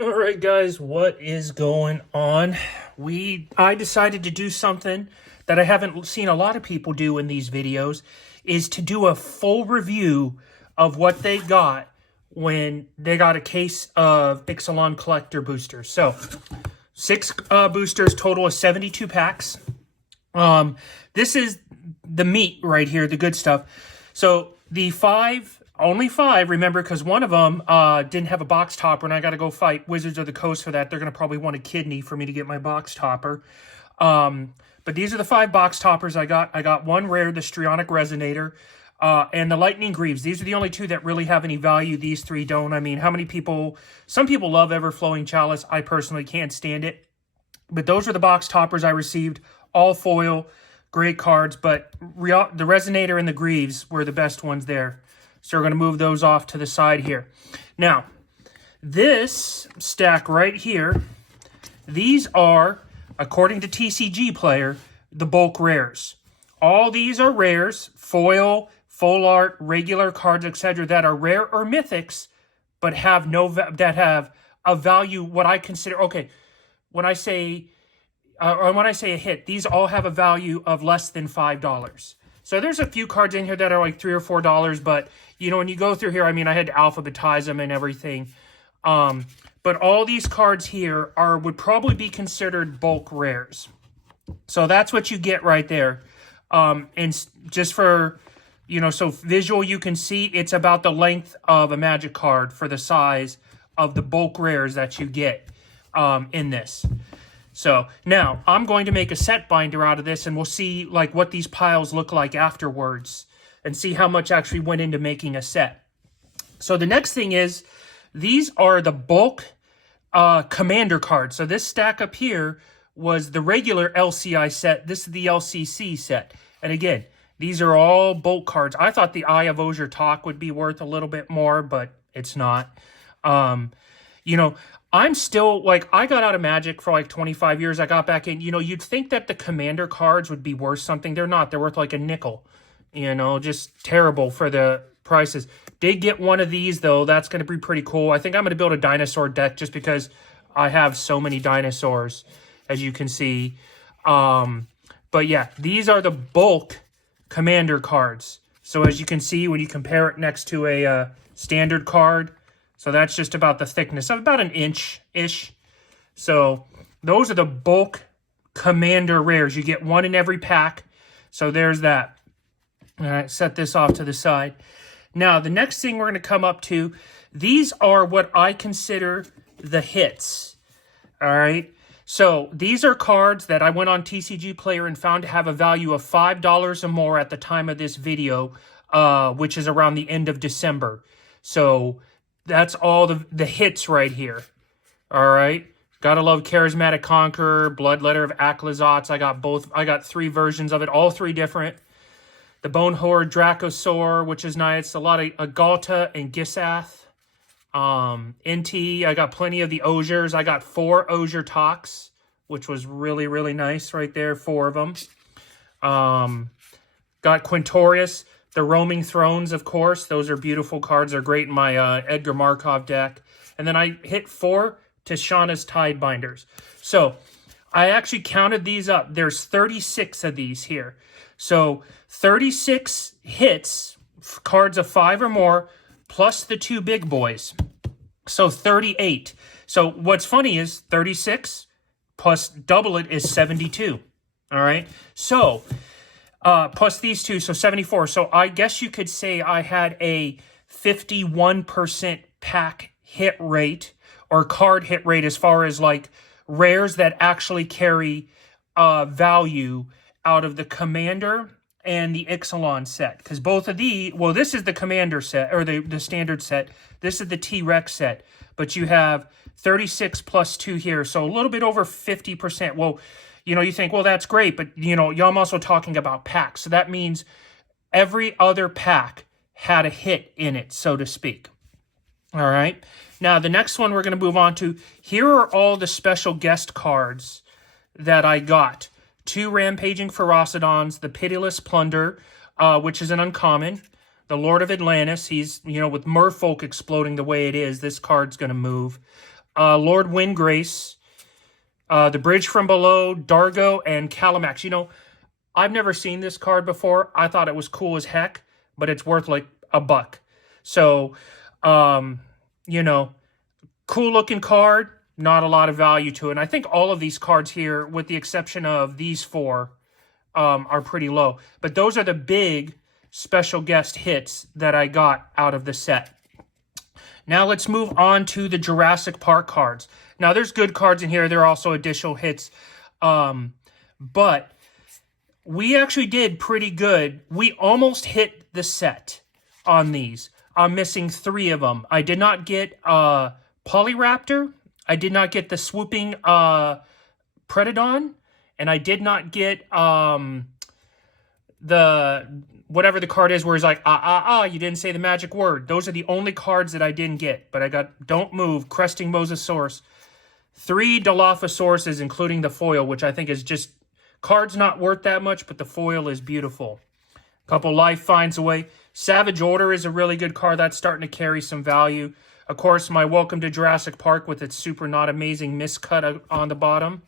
All right, guys, what is going on? I decided to do something that I haven't seen a lot of people do in these videos, is to do a full review of what they got when they got a case of Ixalan Collector Boosters. So, 6 boosters, total of 72 packs. This is the meat right here, the good stuff. So, only 5, remember, because one of them didn't have a box topper, and I got to go fight Wizards of the Coast for that. They're going to probably want a kidney for me to get my box topper. But these are the 5 box toppers I got. I got one rare, the Strionic Resonator, and the Lightning Greaves. These are the only 2 that really have any value. These 3 don't. I mean, how many people... Some people love Everflowing Chalice. I personally can't stand it. But those are the box toppers I received. All foil. Great cards. But the Resonator and the Greaves were the best ones there. So we're going to move those off to the side here. Now, this stack right here, these are, according to TCG Player, the bulk rares. All these are rares, foil, full art, regular cards, etc., that are rare or mythics, but have a value, what I consider, okay, when I say a hit, these all have a value of less than $5. So there's a few cards in here that are like $3 or $4, but, you know, when you go through here, I mean, I had to alphabetize them and everything. But all these cards here would probably be considered bulk rares. So that's what you get right there. And just for, you know, so visual, you can see it's about the length of a Magic card for the size of the bulk rares that you get in this. So now I'm going to make a set binder out of this, and we'll see like what these piles look like afterwards and see how much actually went into making a set. So the next thing is, these are the bulk commander cards. So this stack up here was the regular LCI set. This is the LCC set. And again, these are all bulk cards. I thought the Eye of Osier Talk would be worth a little bit more, but it's not. You know, I'm still, like, I got out of Magic for like 25 years. I got back in, you know, you'd think that the commander cards would be worth something. They're not. They're worth like a nickel. You know, just terrible for the prices. Did get one of these, though. That's going to be pretty cool. I think I'm going to build a dinosaur deck just because I have so many dinosaurs, as you can see. But yeah, these are the bulk commander cards. So as you can see, when you compare it next to a standard card, so that's just about the thickness of about an inch-ish. So those are the bulk commander rares. You get 1 in every pack. So there's that. All right, set this off to the side. Now, the next thing we're going to come up to, these are what I consider the hits. All right. So these are cards that I went on TCG Player and found to have a value of $5 or more at the time of this video, which is around the end of December. So that's all the hits right here. All right. Gotta love Charismatic Conqueror, Bloodletter of Aclazotz. I got both. I got 3 versions of it, all 3 different. The Bone Horde Dracosaur, which is nice. A lot of Agalta and Gisath. NT, I got plenty of the Osiers. I got 4 Osier Talks, which was really, really nice right there. 4 of them. Got Quintorius. The Roaming Thrones, of course. Those are beautiful cards. They're great in my Edgar Markov deck. And then I hit 4 Tishana's Tidebinders. So I actually counted these up. There's 36 of these here. So 36 hits, cards of 5 or more, plus the 2 big boys. So 38. So what's funny is 36 plus double it is 72. All right. So plus these 2, so 74. So I guess you could say I had a 51% pack hit rate or card hit rate as far as like rares that actually carry value out of the Commander and the Ixalan set. Because both of well, this is the Commander set, or the standard set. This is the T-Rex set. But you have 36 plus 2 here, so a little bit over 50%. Well, you know, you think, well, that's great, but, you know, I'm also talking about packs. So that means every other pack had a hit in it, so to speak. All right. Now, the next one we're going to move on to, here are all the special guest cards that I got. 2 Rampaging Ferocidons, the Pitiless Plunder, which is an uncommon. The Lord of Atlantis, he's, you know, with Merfolk exploding the way it is, this card's going to move. Lord Windgrace, The Bridge from Below, Dargo, and Calamax. You know, I've never seen this card before. I thought it was cool as heck, but it's worth like $1. So, you know, cool looking card, not a lot of value to it. And I think all of these cards here, with the exception of these 4, are pretty low. But those are the big special guest hits that I got out of the set. Now let's move on to the Jurassic Park cards. Now there's good cards in here. There are also additional hits. But we actually did pretty good. We almost hit the set on these. I'm missing 3 of them. I did not get Polyraptor. I did not get the Swooping Predodon. And I did not get the whatever the card is where he's like, you didn't say the magic word. Those are the only cards that I didn't get. But I got Don't Move, Cresting Mosasaurus, 3 Dilophosauruses, including the foil, which I think is just, card's not worth that much, but the foil is beautiful. Couple Life Finds a Way. Savage Order is a really good card. That's starting to carry some value. Of course, my Welcome to Jurassic Park with its super not amazing miscut on the bottom.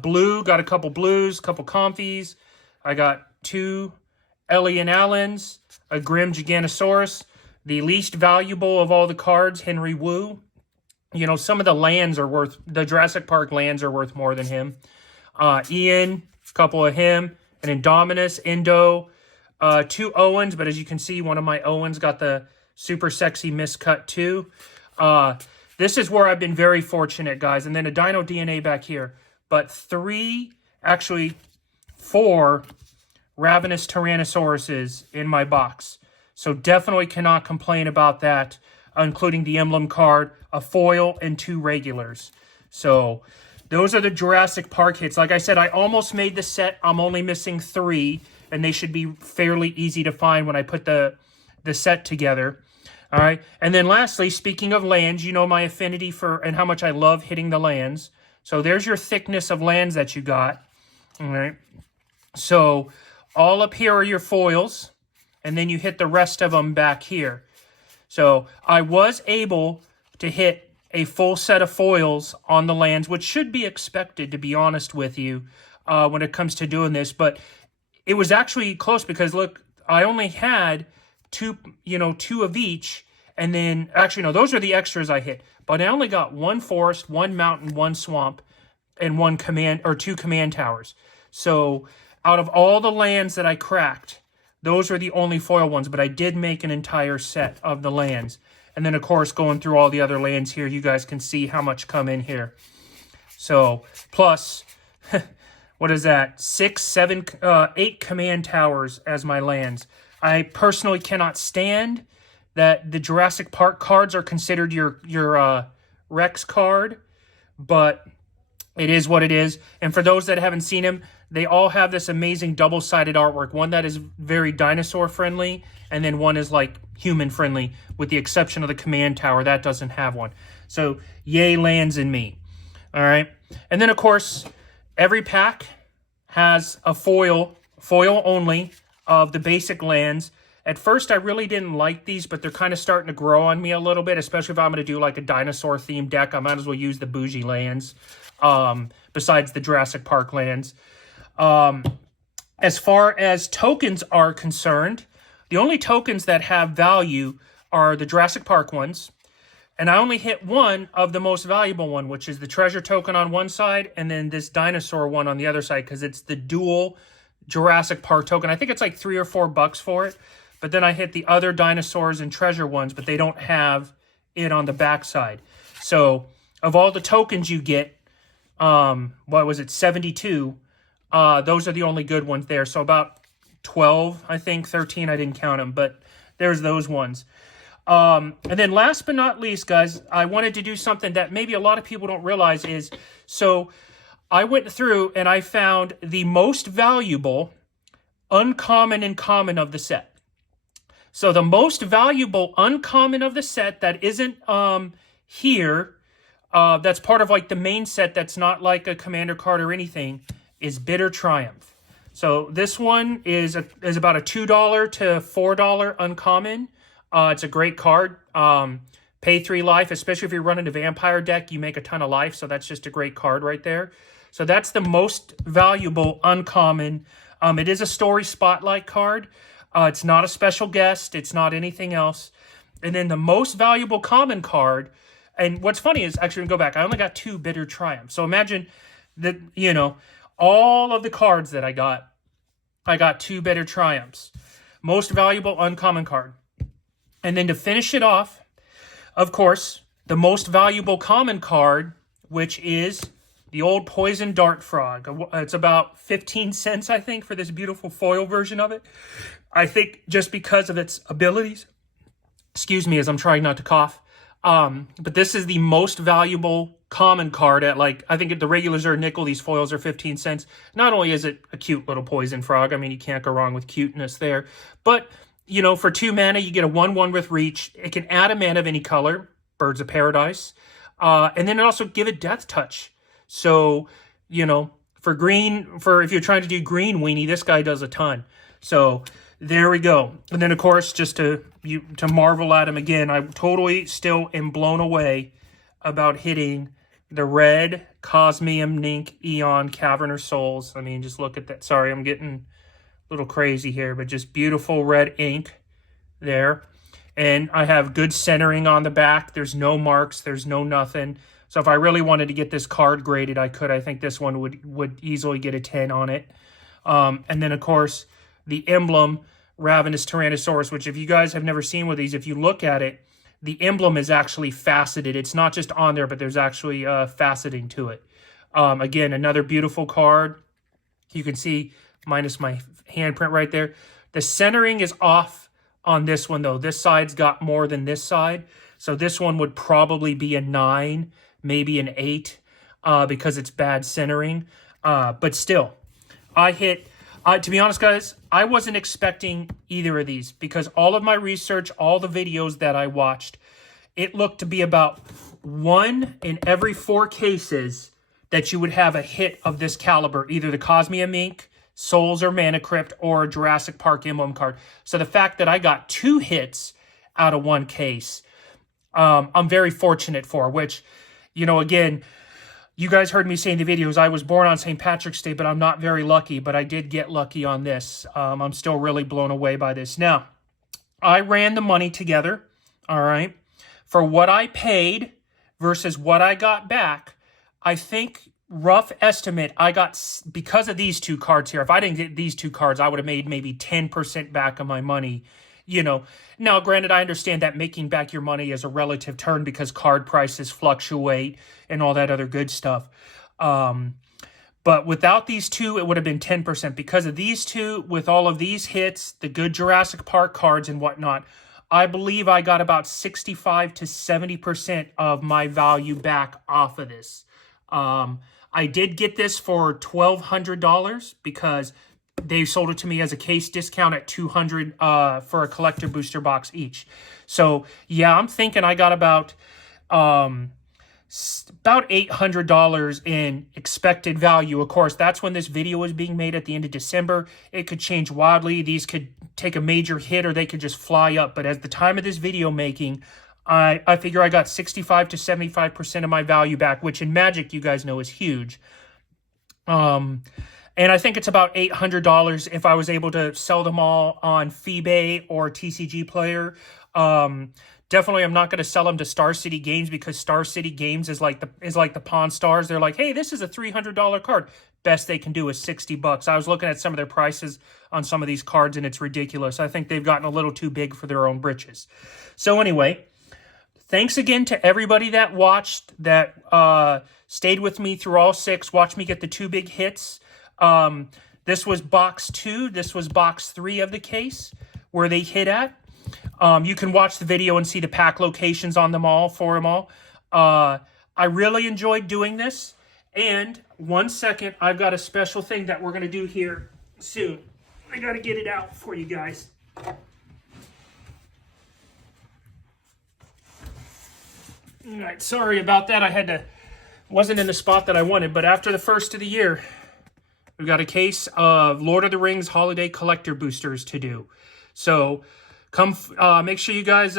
Blue, got a couple blues, couple comfies. I got 2 Ellie and Allens, a Grim Giganosaurus, the least valuable of all the cards, Henry Wu. You know, some of the lands are worth, the Jurassic Park lands are worth more than him. Ian, a couple of him, an Indominus, Indo, 2 Owens, but as you can see, one of my Owens got the super sexy miscut too. This is where I've been very fortunate, guys. And then a Dino DNA back here. But 4 Ravenous Tyrannosauruses in my box. So definitely cannot complain about that, including the emblem card, a foil, and 2 regulars. So those are the Jurassic Park hits. Like I said, I almost made the set. I'm only missing 3, and they should be fairly easy to find when I put the set together. All right. And then lastly, speaking of lands, you know my affinity for and how much I love hitting the lands. So there's your thickness of lands that you got. All right. So all up here are your foils, and then you hit the rest of them back here. So I was able to hit a full set of foils on the lands, which should be expected, to be honest with you, when it comes to doing this. But it was actually close because, look, I only had 2 of each, and then, actually, no, those are the extras I hit. But I only got 1 forest, 1 mountain, 1 swamp, and 2 command towers. So out of all the lands that I cracked, those are the only foil ones, but I did make an entire set of the lands. And then, of course, going through all the other lands here, you guys can see how much come in here. So, plus, what is that? 6, 7, 8 command towers as my lands. I personally cannot stand that the Jurassic Park cards are considered your Rex card, but it is what it is. And for those that haven't seen him, they all have this amazing double-sided artwork. One that is very dinosaur-friendly, and then one is like human-friendly, with the exception of the command tower. That doesn't have one. So, yay, lands in me. All right. And then, of course, every pack has a foil only, of the basic lands. At first, I really didn't like these, but they're kind of starting to grow on me a little bit, especially if I'm going to do like a dinosaur-themed deck. I might as well use the bougie lands, besides the Jurassic Park lands. As far as tokens are concerned, the only tokens that have value are the Jurassic Park ones. And I only hit 1 of the most valuable one, which is the treasure token on one side, and then this dinosaur one on the other side, because it's the dual Jurassic Park token. I think it's like $3 or $4 for it. But then I hit the other dinosaurs and treasure ones, but they don't have it on the backside. So of all the tokens you get, what was it, 72, those are the only good ones there. So about 12, I think, 13, I didn't count them, but there's those ones. And then last but not least, guys, I wanted to do something that maybe a lot of people don't realize is, so I went through and I found the most valuable uncommon and common of the set. So the most valuable uncommon of the set that isn't here, that's part of like the main set that's not like a commander card or anything, is Bitter Triumph. So this one is about a $2 to $4 uncommon. It's a great card. Pay 3 life, especially if you're running a vampire deck, you make a ton of life, so that's just a great card right there. So that's the most valuable uncommon. It is a story spotlight card. It's not a special guest. It's not anything else. And then the most valuable common card, and what's funny is, actually, go back, I only got 2 Bitter Triumphs. So imagine that, you know, all of the cards that I got 2 Bitter Triumphs. Most valuable uncommon card. And then to finish it off, of course, the most valuable common card, which is the old Poison Dart Frog. It's about 15 cents, I think, for this beautiful foil version of it. I think just because of its abilities. Excuse me as I'm trying not to cough. But this is the most valuable common card at, like, I think at the regulars are a nickel, these foils are 15 cents. Not only is it a cute little poison frog, I mean, you can't go wrong with cuteness there, but, you know, for 2 mana, you get a 1/1 with reach. It can add a mana of any color, Birds of Paradise, and then also give it Death Touch. So, you know, for green, for if you're trying to do green weenie, this guy does a ton. So there we go. And then, of course, just to marvel at him again, I totally still am blown away about hitting the red Cosmium Nink Eon Cavern of Souls. I mean, just look at that. Sorry, I'm getting a little crazy here, but just beautiful red ink there. And I have good centering on the back. There's no marks. There's no nothing. So if I really wanted to get this card graded, I could. I think this one would easily get a 10 on it. And then, of course, the emblem, Ravenous Tyrannosaurus, which if you guys have never seen one of these, if you look at it, the emblem is actually faceted. It's not just on there, but there's actually faceting to it. Again, another beautiful card. You can see, minus my handprint right there. The centering is off on this one, though. This side's got more than this side. So this one would probably be a 9, maybe an 8, because it's bad centering. But still, to be honest, guys, I wasn't expecting either of these because all of my research, all the videos that I watched, it looked to be about 1 in every 4 cases that you would have a hit of this caliber, either the Cosmium Ink, Souls or Mana Crypt, or Jurassic Park emblem card. So the fact that I got 2 hits out of 1 case, I'm very fortunate for, which, you know, again, you guys heard me say in the videos, I was born on St. Patrick's Day, but I'm not very lucky, but I did get lucky on this. I'm still really blown away by this. Now, I ran the money together, all right, for what I paid versus what I got back. I think, rough estimate, I got, because of these 2 cards here, if I didn't get these 2 cards, I would have made maybe 10% back of my money, you know. Now, granted, I understand that making back your money is a relative term because card prices fluctuate and all that other good stuff. But without these 2, it would have been 10%. Because of these 2, with all of these hits, the good Jurassic Park cards and whatnot, I believe I got about 65 to 70% of my value back off of this. I did get this for $1,200 because they sold it to me as a case discount at $200 for a collector booster box each. So yeah, I'm thinking I got about $800 in expected value. Of course, that's when this video is being made at the end of December. It could change wildly. These could take a major hit or they could just fly up. But at the time of this video making, I figure I got 65 to 75% of my value back, which in Magic, you guys know, is huge. And I think it's about $800 if I was able to sell them all on Feebay or TCG Player. Definitely, I'm not going to sell them to Star City Games because Star City Games is like the Pawn Stars. They're like, hey, this is a $300 card. Best they can do is $60. I was looking at some of their prices on some of these cards, and it's ridiculous. I think they've gotten a little too big for their own britches. So anyway, thanks again to everybody that watched, that stayed with me through all 6, watched me get the 2 big hits. This was box 2. This was box 3 of the case where they hit at. You can watch the video and see the pack locations on them all, for them all. I really enjoyed doing this. And 1 second, I've got a special thing that we're going to do here soon. I got to get it out for you guys. All right, sorry about that. Wasn't in the spot that I wanted, but after the first of the year, we've got a case of Lord of the Rings Holiday Collector Boosters to do. So come, make sure you guys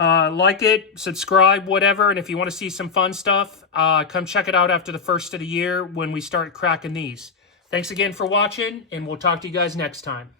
Like it, subscribe, whatever. And if you want to see some fun stuff, come check it out after the first of the year when we start cracking these. Thanks again for watching, and we'll talk to you guys next time.